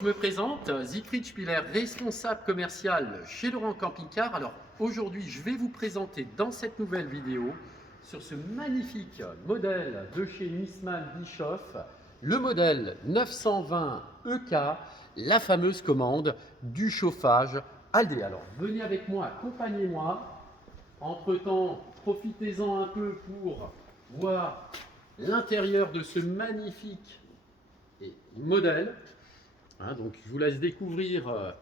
Je me présente, Siegfried Spiller, responsable commercial chez Laurent Camping Car. Alors aujourd'hui, je vais vous présenter dans cette nouvelle vidéo sur ce magnifique modèle de chez Nisman Bischoff, le modèle 920 EK, la fameuse commande du chauffage Aldé. Alors venez avec moi, accompagnez-moi. Entre-temps, profitez-en un peu pour voir l'intérieur de ce magnifique modèle. Donc je vous laisse découvrir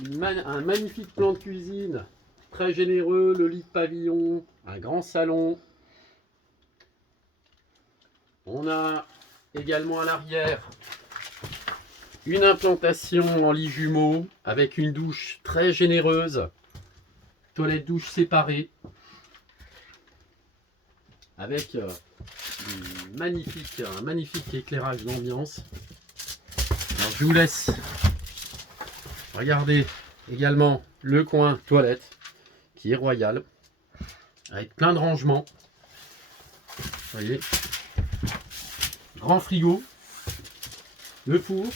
un magnifique plan de cuisine, très généreux, le lit de pavillon, un grand salon. On a également à l'arrière une implantation en lit jumeau avec une douche très généreuse, toilette douche séparée, avec un magnifique éclairage d'ambiance. Alors je vous laisse regarder également le coin toilette qui est royal avec plein de rangements. Vous voyez, grand frigo, le four,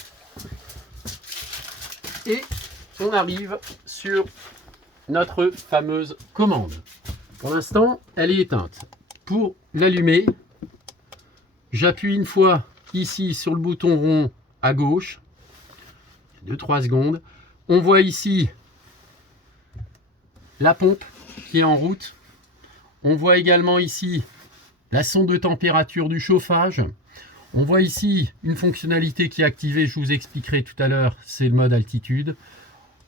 et on arrive sur notre fameuse commande. Pour l'instant, elle est éteinte. Pour l'allumer, j'appuie une fois ici sur le bouton rond à gauche, 2-3 secondes. On voit ici la pompe qui est en route. On voit également ici la sonde de température du chauffage. On voit ici une fonctionnalité qui est activée, je vous expliquerai tout à l'heure, c'est le mode altitude.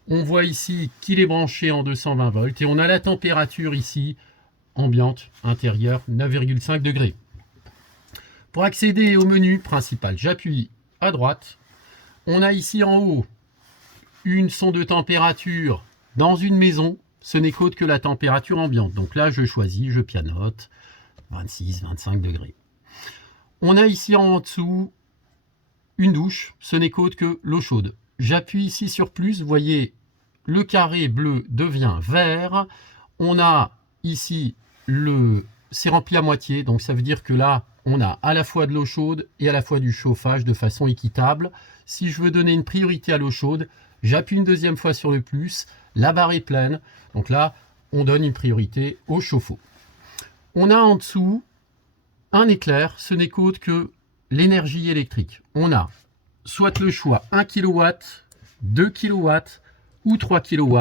On voit ici qu'il est branché en 220 volts et on a la température ici ambiante intérieure 9,5 degrés. Pour accéder au menu principal, j'appuie à droite. On a ici en haut une sonde de température dans une maison. Ce n'est qu'autre que la température ambiante. Donc là, je choisis, je pianote 26-25 degrés. On a ici en dessous une douche. Ce n'est qu'autre que l'eau chaude. J'appuie ici sur plus. Vous voyez, le carré bleu devient vert. On a ici c'est rempli à moitié. Donc ça veut dire que là, on a à la fois de l'eau chaude et à la fois du chauffage de façon équitable. Si je veux donner une priorité à l'eau chaude, j'appuie une deuxième fois sur le plus. La barre est pleine. Donc là, on donne une priorité au chauffe-eau. On a en dessous un éclair. Ce n'est qu'autre que l'énergie électrique. On a soit le choix 1 kW, 2 kW ou 3 kW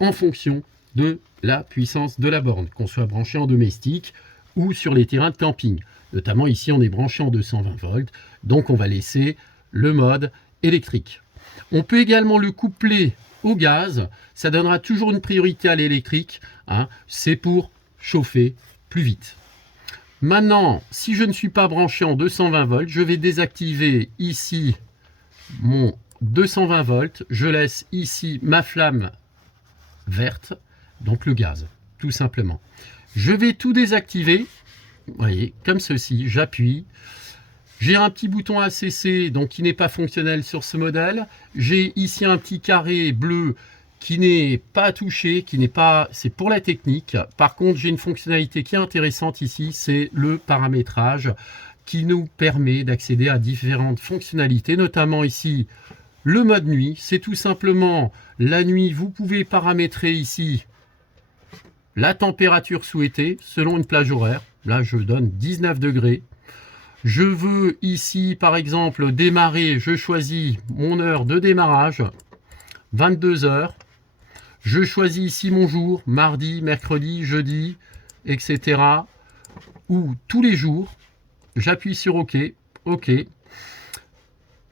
en fonction de la puissance de la borne, qu'on soit branché en domestique ou sur les terrains de camping. Notamment ici, on est branché en 220 volts, donc on va laisser le mode électrique. On peut également le coupler au gaz, ça donnera toujours une priorité à l'électrique, c'est pour chauffer plus vite. Maintenant, si je ne suis pas branché en 220 volts, je vais désactiver ici mon 220 volts, je laisse ici ma flamme verte, donc le gaz, tout simplement. Je vais tout désactiver. Vous voyez, comme ceci, j'appuie. J'ai un petit bouton ACC, donc qui n'est pas fonctionnel sur ce modèle. J'ai ici un petit carré bleu qui n'est pas touché, qui n'est pas, c'est pour la technique. Par contre, j'ai une fonctionnalité qui est intéressante ici, c'est le paramétrage qui nous permet d'accéder à différentes fonctionnalités, notamment ici le mode nuit. C'est tout simplement la nuit, vous pouvez paramétrer ici la température souhaitée selon une plage horaire. Là, je donne 19 degrés. Je veux ici, par exemple, démarrer. Je choisis mon heure de démarrage, 22 heures. Je choisis ici mon jour, mardi, mercredi, jeudi, etc. Ou tous les jours. J'appuie sur OK. OK.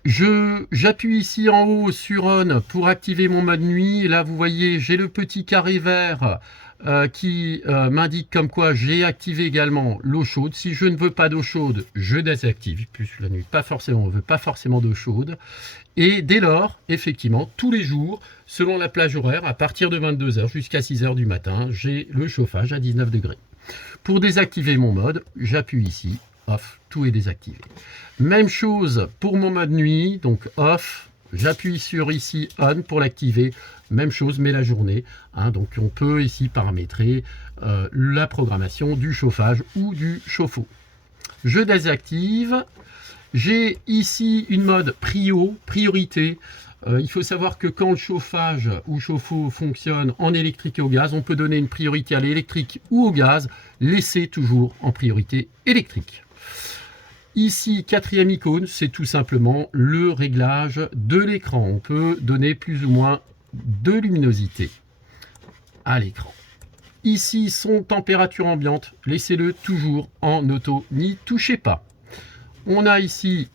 J'appuie ici en haut sur On pour activer mon mode nuit. Et là, vous voyez, j'ai le petit carré vert qui m'indique comme quoi j'ai activé également l'eau chaude. Si je ne veux pas d'eau chaude, je désactive. Plus la nuit, pas forcément, on ne veut pas forcément d'eau chaude. Et dès lors, effectivement, tous les jours, selon la plage horaire, à partir de 22 h jusqu'à 6 h du matin, j'ai le chauffage à 19 degrés. Pour désactiver mon mode, j'appuie ici, off, tout est désactivé. Même chose pour mon mode nuit, donc off, j'appuie sur ici on pour l'activer, même chose mais la journée, donc on peut ici paramétrer la programmation du chauffage ou du chauffe-eau. Je désactive J'ai ici une mode priorité. Il faut savoir que quand le chauffage ou chauffe-eau fonctionne en électrique et au gaz, on peut donner une priorité à l'électrique ou au gaz, laissez toujours en priorité électrique. Ici, quatrième icône, c'est tout simplement le réglage de l'écran. On peut donner plus ou moins de luminosité à l'écran. Ici, son température ambiante, laissez-le toujours en auto, n'y touchez pas. On a ici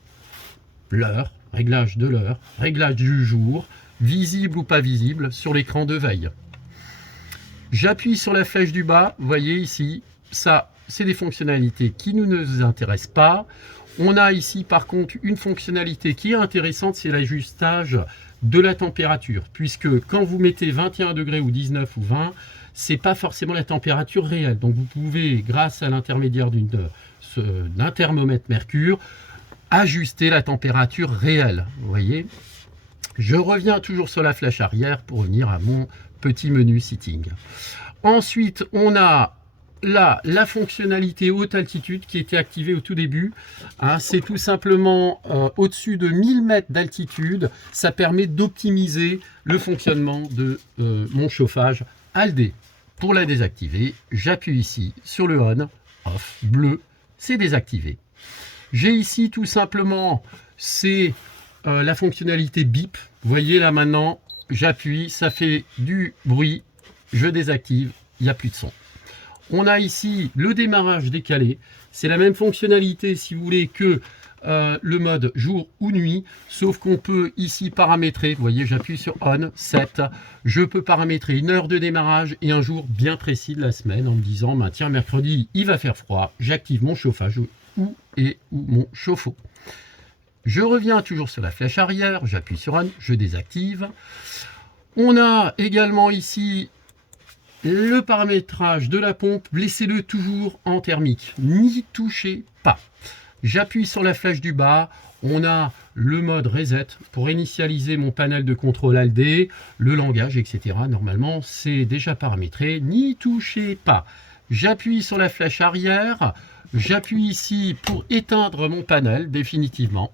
l'heure, réglage de l'heure, réglage du jour, visible ou pas visible sur l'écran de veille. J'appuie sur la flèche du bas, vous voyez ici, ça c'est des fonctionnalités qui ne nous intéressent pas. On a ici par contre une fonctionnalité qui est intéressante, c'est l'ajustage de la température, puisque quand vous mettez 21 degrés ou 19 ou 20, c'est pas forcément la température réelle. Donc vous pouvez, grâce à l'intermédiaire d'un thermomètre mercure, ajuster la température réelle. Vous voyez, je reviens toujours sur la flèche arrière pour revenir à mon petit menu Sitting. Ensuite, on a là la fonctionnalité haute altitude qui était activée au tout début. Hein, c'est tout simplement au-dessus de 1000 mètres d'altitude. Ça permet d'optimiser le fonctionnement de mon chauffage ALD. Pour la désactiver, j'appuie ici sur le on, off, bleu, c'est désactivé. J'ai ici tout simplement, c'est la fonctionnalité bip. Vous voyez là maintenant, j'appuie, ça fait du bruit, je désactive, il n'y a plus de son. On a ici le démarrage décalé. C'est la même fonctionnalité si vous voulez que le mode jour ou nuit, sauf qu'on peut ici paramétrer, vous voyez j'appuie sur on, set, je peux paramétrer une heure de démarrage et un jour bien précis de la semaine en me disant, bah, tiens mercredi il va faire froid, j'active mon chauffage ou mon chauffe-eau. Je reviens toujours sur la flèche arrière, j'appuie sur on, je désactive. On a également ici le paramétrage de la pompe, laissez-le toujours en thermique, n'y touchez pas. J'appuie sur la flèche du bas, on a le mode reset pour initialiser mon panel de contrôle ALD, le langage, etc. Normalement, c'est déjà paramétré, n'y touchez pas. J'appuie sur la flèche arrière, j'appuie ici pour éteindre mon panel définitivement.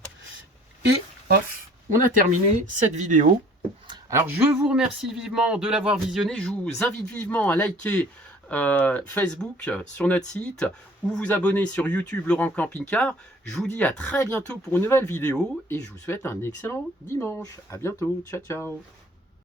Et off, on a terminé cette vidéo. Alors je vous remercie vivement de l'avoir visionné, je vous invite vivement à liker Facebook sur notre site ou vous abonner sur YouTube Laurent Camping-Car. Je vous dis à très bientôt pour une nouvelle vidéo et je vous souhaite un excellent dimanche. À bientôt, ciao ciao.